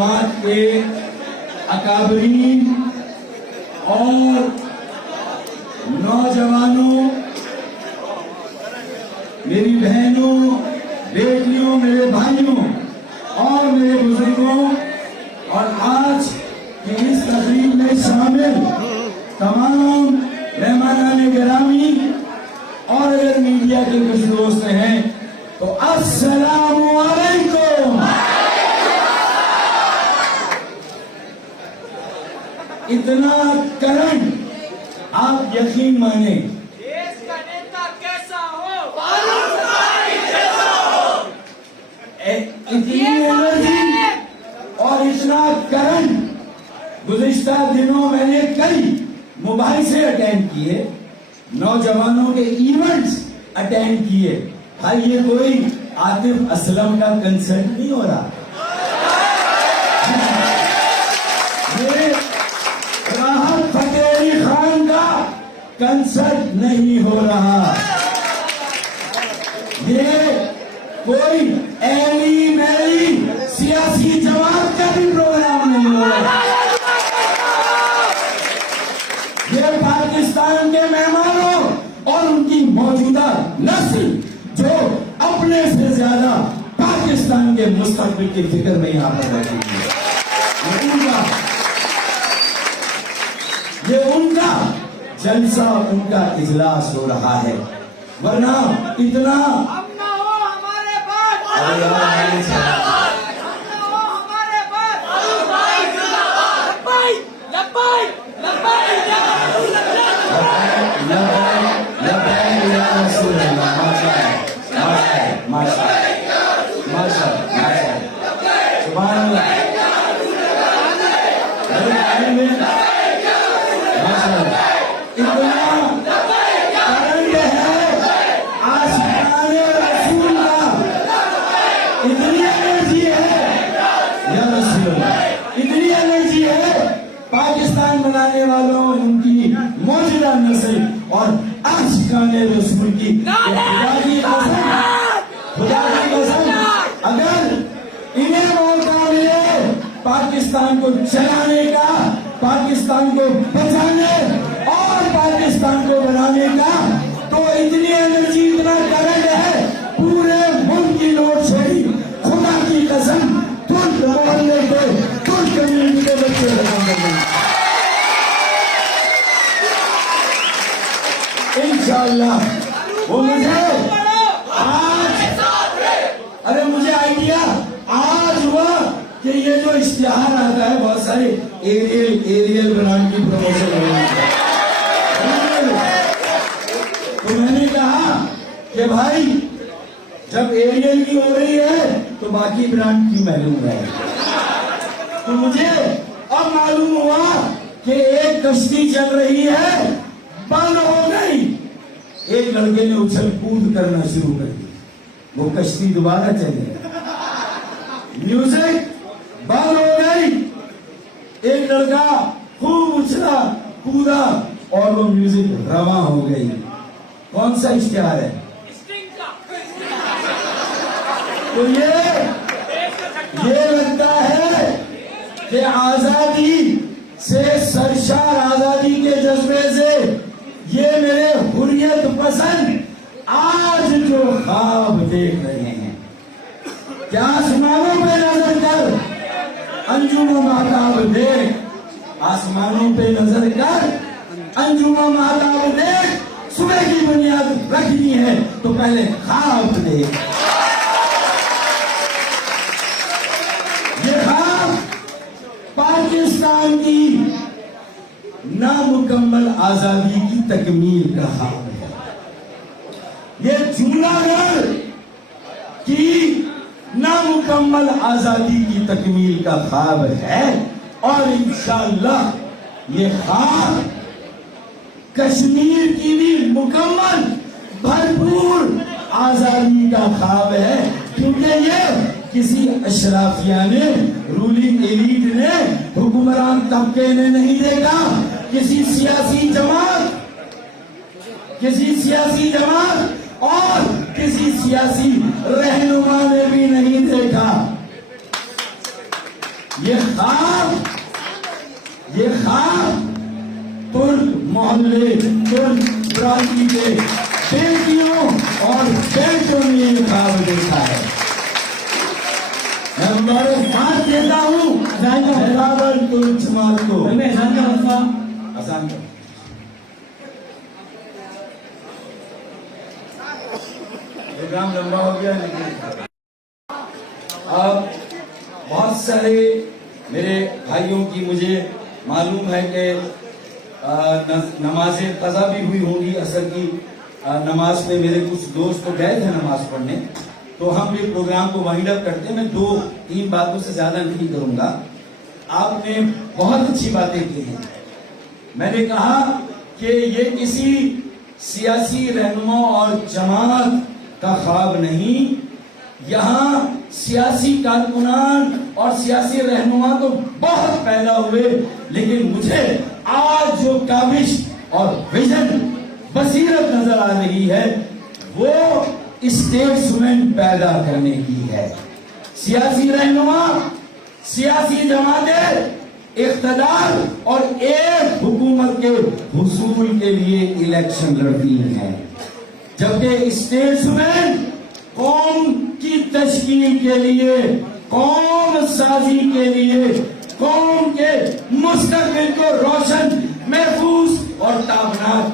बात के अकाबरीन और नौजवानों, मेरी बहनों, बेटियों, मेरे भाइयों और मेरे बुजुर्गों और आज की इस तकरीब में शामिल तमाम मेहमानान गिरामी और अगर मीडिया के कुछ दोस्त हैं तो अस्सलामु अलैकुम। इतना करंट आप यकीन माने, देश का नेता कैसा हो, इतनी एनर्जी और इतना करंट गुज़िश्ता दिनों मैंने कई मोबाइल से अटेंड किए, नौजवानों के इवेंट्स अटेंड किए। भाई ये कोई आतिफ असलम का कंसर्ट नहीं हो रहा, ये राहत फतेह अली खान का कंसर्ट नहीं हो रहा, ये कोई एली मेली सियासी जमात का भी प्रोग्राम नहीं हो रहा। ये पाकिस्तान के मेहमानों और उनकी मौजूदा नस्ल जो अपने से ज्यादा पाकिस्तान के मुस्तकबिल की फिक्र में यहां पर बैठी है, ये उनका जलसा, उनका इजलास हो रहा है। वरना इतना हम ना हो हमारे पास, हम ना हो हमारे पास। लब्बाइक, लब्बाइक, लब्बाइक या रसूल इतनी एनर्जी है पाकिस्तान बनाने वालों, उनकी मौजूदा नस्ल और आशिकाने रसूल की खुदा की कसम, अगर इन्हें मौका मिले पाकिस्तान को चलाने का, पाकिस्तान को बचाने और पाकिस्तान को बनाने का, तो इतनी एनर्जी, इतना करंट है पूरे मुल्क की लोड शेडिंग, खुदा की कसम तुर्क मोहल्ले के, तुर्क कम्युनिटी के बच्चे इंशाअल्लाह। वो मुझे आज, अरे मुझे आइडिया आज हुआ कि ये जो इश्तिहार आता है, बहुत सारे एरियल ब्रांड की प्रमोशन हो रही है, तो मैंने कहा कि भाई जब एरियल की हो रही है तो बाकी ब्रांड की मालूम है। तो मुझे अब मालूम हुआ कि एक कश्ती चल रही है, बंद हो गई, एक लड़के ने उछल कूद करना शुरू कर दी, वो कश्ती दोबारा चली, म्यूजिक बंद हो गई, एक लड़का खूब उछला कूदा और वो म्यूजिक रवा हो गई। कौन सा इश्तिहार है? तो ये लगता है कि आजादी से सरशार, आजादी के जज्बे से ये मेरे हुर्रियत पसंद आज जो ख्वाब देख रहे हैं, क्या आसमानों पे नजर कर, अंजुम महताब देख, आसमानों पे नजर कर, अंजुम महताब देख, सुबह की बुनियाद रखनी है तो पहले ख्वाब देख। ये ख्वाब पाकिस्तान की नामुकम्मल आजादी की तकमील का ख्वाब है, ये जूनागढ़ की नामुकम्मल आजादी की तकमील का ख्वाब है और इंशाअल्लाह ये ख्वाब कश्मीर की भी मुकम्मल भरपूर आजादी का ख्वाब है, क्योंकि ये किसी अशराफिया ने, रूलिंग एलीट ने, हुक्मरान तबके ने नहीं देखा, किसी सियासी जमात और किसी सियासी रहनुमा ने भी नहीं देखा। ये ख्वाब तुर्क मोहल्ले, तुर्क बरादरी के बेटियों और बेटों ने ये ख्वाब देखा है। मैं मुबारकबाद देता हूँ जलावल तुर्क जमात को। आसान करो। प्रोग्राम लंबा हो गया, लेकिन अब बहुत सारे मेरे भाइयों की मुझे मालूम है कि नमाजें कज़ा भी हुई होंगी। असर की नमाज में मेरे कुछ दोस्त तो गए थे नमाज पढ़ने, तो हम भी प्रोग्राम को वाइंड अप करते हैं। मैं 2-3 बातों से ज्यादा नहीं करूंगा। आपने बहुत अच्छी बातें की हैं। मैंने कहा कि ये किसी सियासी रहनुमा और जमात का ख्वाब नहीं, यहाँ सियासी कारकुनान और सियासी रहनुमा तो बहुत पैदा हुए, लेकिन मुझे आज जो काबिश और विजन बसीरत नजर आ रही है वो स्टेट्समैन पैदा करने की है। सियासी रहनुमा, सियासी जमातें इख्तदार और एक हुकूमत के हुसूल के लिए इलेक्शन लड़ती हैं, जबकि स्टेट्समैन कौम की तश्कील के लिए, कौम साजी के लिए, कौम के मुस्तकबिल को रोशन, महफूज और ताबनाक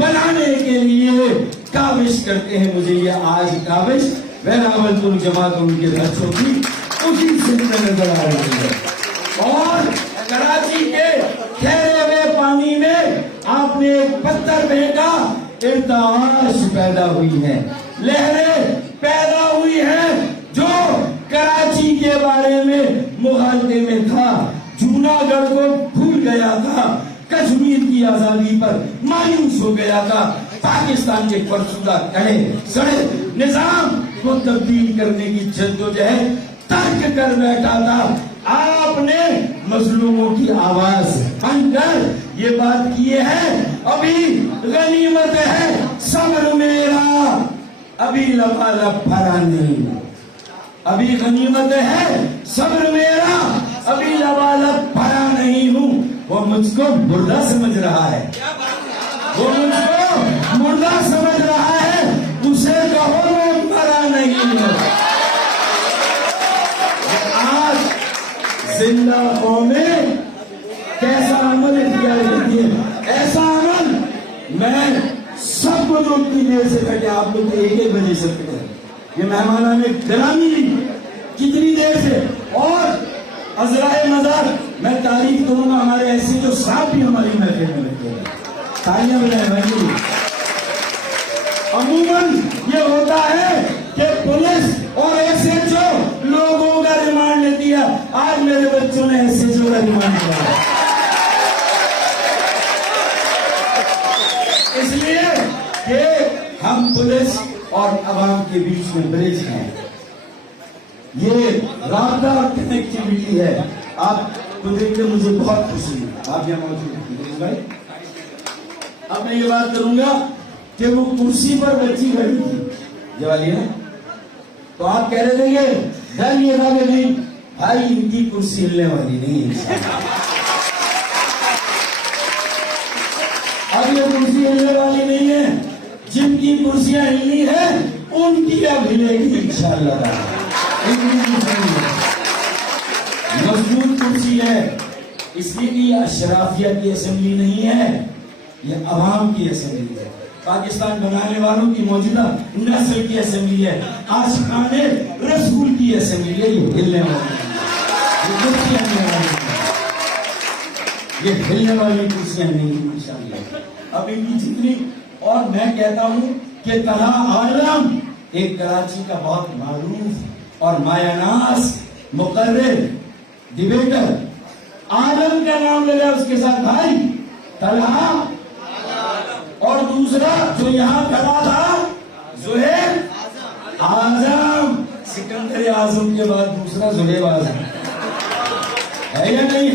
बनाने के लिए काविश करते हैं। मुझे ये आज काविश बहरावल तुर्क जमात उनके बच्चों की उसी से नजर आ रही है। और कराची के ठहरे हुए पानी में आपने एक पत्थर फेंका, इर्ताश पैदा हुई है, लहरें पैदा हुई है। जो कराची के बारे में मुहालते में था, जूनागढ़ को भूल गया था, कश्मीर की आजादी पर मायूस हो गया था, पाकिस्तान के फरसुदा कहे सड़े निजाम को तब्दील करने की जद्दोजहद तर्क कर बैठा था। आपने मजलूमों की आवाज बनकर ये बात की है, अभी गनीमत है सब्र मेरा, अभी लबालब भरा नहीं। अभी गनीमत है सब्र मेरा, अभी लबालब भरा नहीं हूँ। वो मुझको मुर्दा समझ रहा है, वो मुझको मुर्दा समझ रहा है, उसे कहो मैं मरा नहीं हूँ। आज जिंदा कौमें कैसा अमल किया करती है, ऐसा अमल मैं सबको जो उतनी देर से करके आप लोग 1-1 बजे सकते हैं। ये मेहमाना ने गिरामी कितनी देर से। और अजराए मजार मैं तारीफ करूंगा हमारे ऐसे जो साहब भी हमारी महफिल में लगते हैं, तालियां बजाएं भाई। अमूमन ये होता है कि पुलिस और एसएचओ लोगों का रिमांड लेती है, आज मेरे बच्चों ने एसएचओ का रिमांड लिया है। इसलिए कि हम पुलिस और अवाम के बीच में ब्रिज हैं, ये राबता और कनेक्टिविटी है। आपको देख के मुझे बहुत खुशी है, आप यहाँ मौजूद भाई। अब मैं ये बात करूंगा कि वो कुर्सी पर बच्ची खड़ी थी, ये वाली है, तो आप कह रहे थे कि डर ये था कि नहीं भाई इनकी कुर्सी हिलने वाली नहीं है। अब ये कुर्सी हिलने वाली नहीं है, जिनकी कुर्सियां हिलनी है उनकी अब हिलेगी इंशाअल्लाह। मजबूत कुर्सी है, इसलिए कि ये अशराफिया की असेंबली नहीं है, ये अवाम की असेंबली है, पाकिस्तान बनाने वालों की मौजूदा नस्ल की असेंबली है, आशिकाने रसूल की असेंबली है। ये हिलने वाली ये कुर्सियां हिलने वाली, ये हिलने वाली कुर्सियां नहीं इंशाअल्लाह। अब इनकी जितनी, और मैं कहता हूं कि तला आलम एक कराची का बहुत मारूफ और मायानास मुकर्रिर डिबेटर, आलम का नाम लगा उसके साथ भाई, तलहा, और दूसरा जो यहां खड़ा था जुहैब आजम, सिकंदर आजम के बाद दूसरा जुहैब आजम है या नहीं?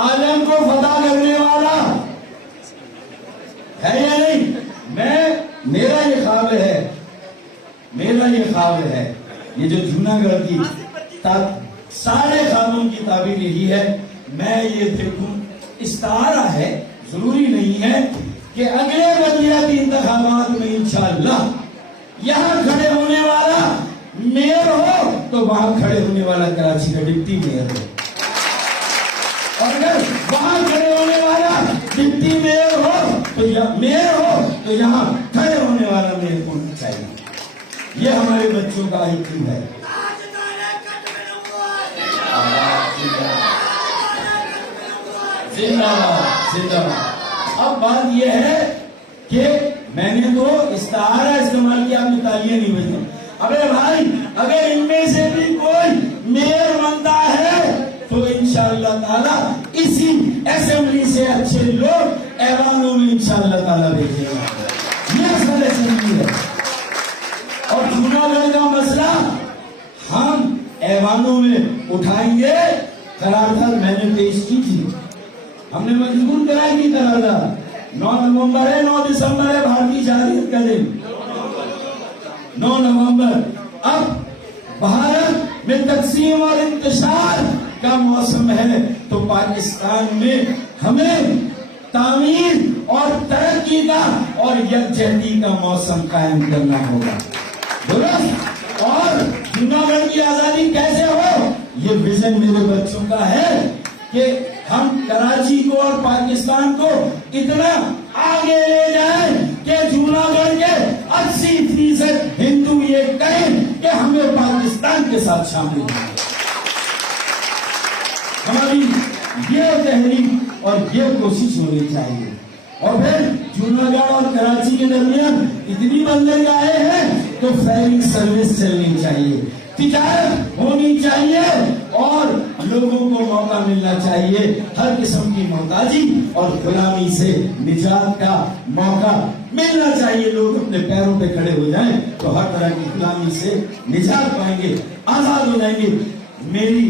आलम को फतह करने वाला है या नहीं? मेरा ये ख्वाब है, मेरा ये ख्वाब है, ये जो जूनागढ़ की सारे ख्वाबों की ताबीर यही है। मैं ये देखूं, इस्तारा है, जरूरी नहीं है कि अगले बल्दियाती इंतखाबात में इंशाअल्लाह यहां खड़े होने वाला मेयर हो तो वहां खड़े होने वाला कराची का डिप्टी मेयर हो, और अगर वहां खड़े होने वाला डिप्टी मेयर हो तो मेयर हो तो यहाँ खड़े होने वाला मेयर होना चाहिए। ये हमारे बच्चों का आईक्यू है। जिंदाबाद जिंदाबाद। अब बात यह है कि मैंने तो इस्तारा इस्तेमाल किया, आपने तालियां नहीं बजाई। अबे भाई, अगर इनमें से भी कोई मेयर बनता है तो इंशाअल्लाह ताला इसी असेंबली से अच्छे लोग ऐवानों में इंशाअल्लाह ताला भेजेगा। ये असल असेंबली है। और जूनागढ़ का मसला हम ऐवानों में उठाएंगे। करारदाद मैंने पेश की थी, हमने मजबूर कराई थी करारदाद। 9 नवंबर है, 9 दिसंबर है भारतीय जाहिलियत का दिन, 9 नवंबर। अब भारत में तकसीम और इंतशार का मौसम है तो पाकिस्तान में हमें तामीर और तरक्की का और यकजहती का मौसम कायम करना होगा। दुरुस्त। और जूनागढ़ की आजादी कैसे हो, ये विजन मेरे बच्चों का है कि हम कराची को और पाकिस्तान को इतना आगे ले जाएं कि जूनागढ़ के 80% हिंदू ये कहें कि हमें पाकिस्तान के साथ शामिल होना। हमारी ये तहरीक और ये कोशिश होनी चाहिए। और फिर जूनागढ़ और कराची के दरमियान इतनी बंदरगाहें हैं तो फेरी सर्विस चलनी चाहिए, तिजारत होनी चाहिए और लोगों को मौका मिलना चाहिए। हर किस्म की मोहताजी और गुलामी से निजात का मौका मिलना चाहिए। लोग अपने पैरों पे खड़े हो जाएं तो हर तरह की गुलामी से निजात पाएंगे, आजाद हो जाएंगे। मेरी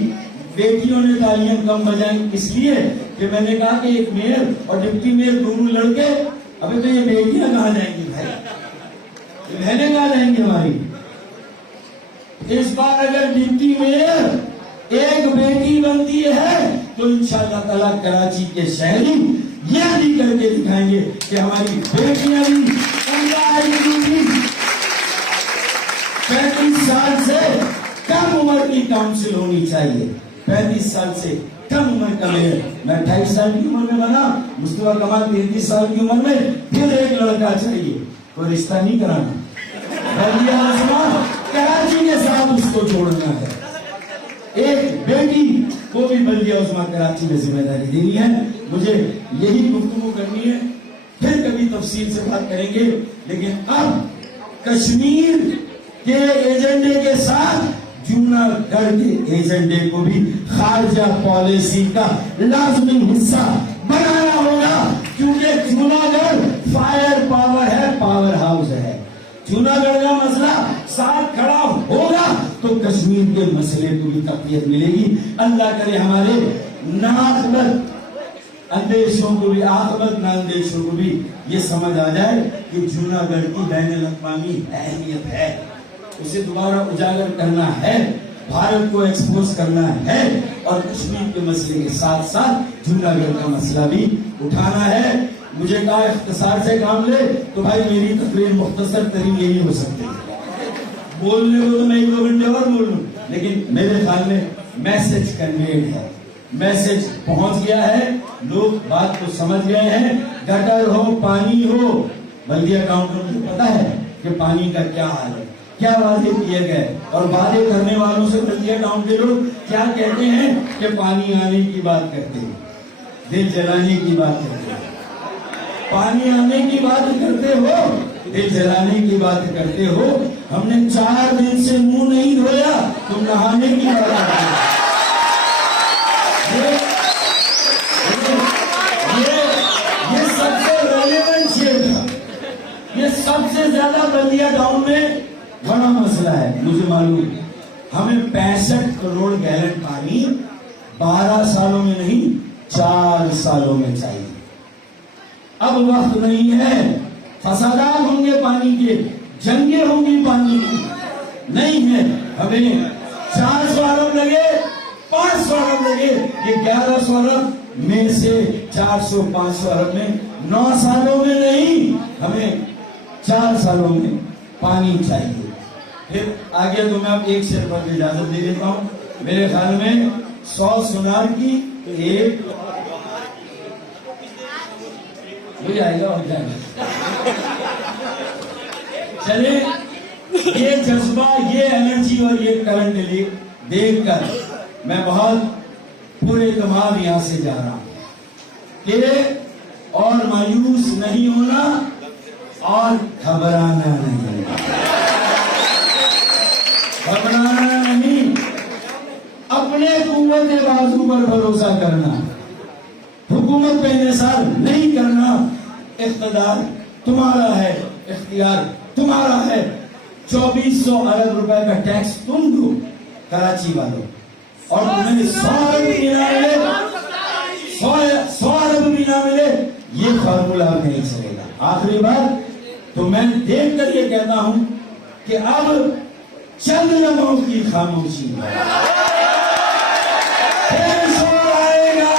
बेटियों ने तालियां कम बजाई इसलिए कि मैंने कहा कि एक मेयर और डिप्टी मेयर दोनों लड़के, अबे तो ये बेटियां कहाँ जाएंगी भाई, ये बहनें कहाँ जाएंगी हमारी। इस बार अगर डिप्टी मेयर एक बेटी बनती है तो इंशाअल्लाह ताला कराची के शहरी ये भी करके दिखाएंगे कि हमारी बेटियां भी 35 साल से कम उम्र की काउंसिल होनी चाहिए। 35 साल से कम उम्र का मेयर। मैं 28 साल की उम्र में बना, मुस्तफा कमाल 33 साल की उम्र में, फिर एक लड़का चाहिए, कोई रिश्ता नहीं कराना, कराची के साथ उसको जोड़ना है। एक बेटी को भी बल्दिया उस्मा कराची में जिम्मेदारी देनी है। मुझे यही गुफ्तगू करनी है, फिर कभी तफसील से बात करेंगे। लेकिन अब कश्मीर के एजेंडे के साथ जूनागढ़ के एजेंडे को भी खारजा पॉलिसी का लाजमी हिस्सा बनाना होगा, क्योंकि जूनागढ़ फायर पावर है, पावर हाउस है। जूनागढ़ का मसला साथ खड़ा होगा तो कश्मीर के मसले को भी तक़वियत मिलेगी। अल्लाह करे हमारे नाअहमद अंदेशों को भी, आखिरत नाअंदेशों को भी ये समझ आ जाए कि जूनागढ़ की बैनुल-अक़वामी अहमियत है, उसे दोबारा उजागर करना है, भारत को एक्सपोज करना है और कश्मीर के मसले के साथ साथ जूनागढ़ का मसला भी उठाना है। मुझे कहा इख्तिसार से काम ले, तो भाई मेरी तकरीर मुख्तसर तरीन यही हो सकती है। बोलने को तो मैं 2 घंटे और बोल लूं, लेकिन मेरे ख्याल में मैसेज कन्वेड है, मैसेज पहुंच गया है, लोग बात को समझ गए हैं। गटर हो, पानी हो, बल्दिया काउंटर को पता है कि पानी का क्या हाल है, क्या वादे किए गए, और वादे करने वालों से बल्दिया टाउन के लोग क्या कहते हैं कि पानी आने की बात करते हैं, दिल जलाने की बात करते हैं। पानी आने की बात करते हो, दिल जलाने की बात करते हो। हमने 4 दिन से मुंह नहीं धोया, तुम नहाने की बात करते हो। ये सबसे रेलेवेंट शेर था, ये सबसे ज्यादा बल्दिया टाउन में बड़ा मसला है। मुझे मालूम हमें 65 करोड़ गैलन पानी 12 सालों में नहीं 4 सालों में चाहिए। अब वक्त नहीं है, फसादात होंगे पानी के, जंगें होंगी पानी की, नहीं है। हमें 400 अरब लगे 500 अरब लगे, ये 1100 अरब में से 400-500 अरब में 9 सालों में नहीं, हमें 4 सालों में पानी चाहिए। फिर आगे तो मैं अब एक शेर पर इजाजत दे देता हूँ। मेरे ख्याल में 100 सुनार की एक हो जाएगा, हो जाएगा। चले, ये जज्बा, ये एनर्जी और ये करंट लिए देखकर मैं बहुत पूरे तमाम यहां से जा रहा हूं कि और मायूस नहीं होना और घबराना नहीं, घबराना नहीं, अपने कुव्वत बाजू पर भरोसा करना, हुकूमत पे इंसार नहीं करना। इख्तियार तुम्हारा है, इख्तियार तुम्हारा है। 2400 अरब रुपए का टैक्स तुम दो कराची वालों, और तुम्हें 100 अरब भी ना मिले, 100 अरब भी ना मिले, ये फार्मूला नहीं चलेगा। आखिरी बात तो मैं देख कर ये कहता हूं कि अब चंद लम्हों की खामोशी है, फिर शोर आएगा,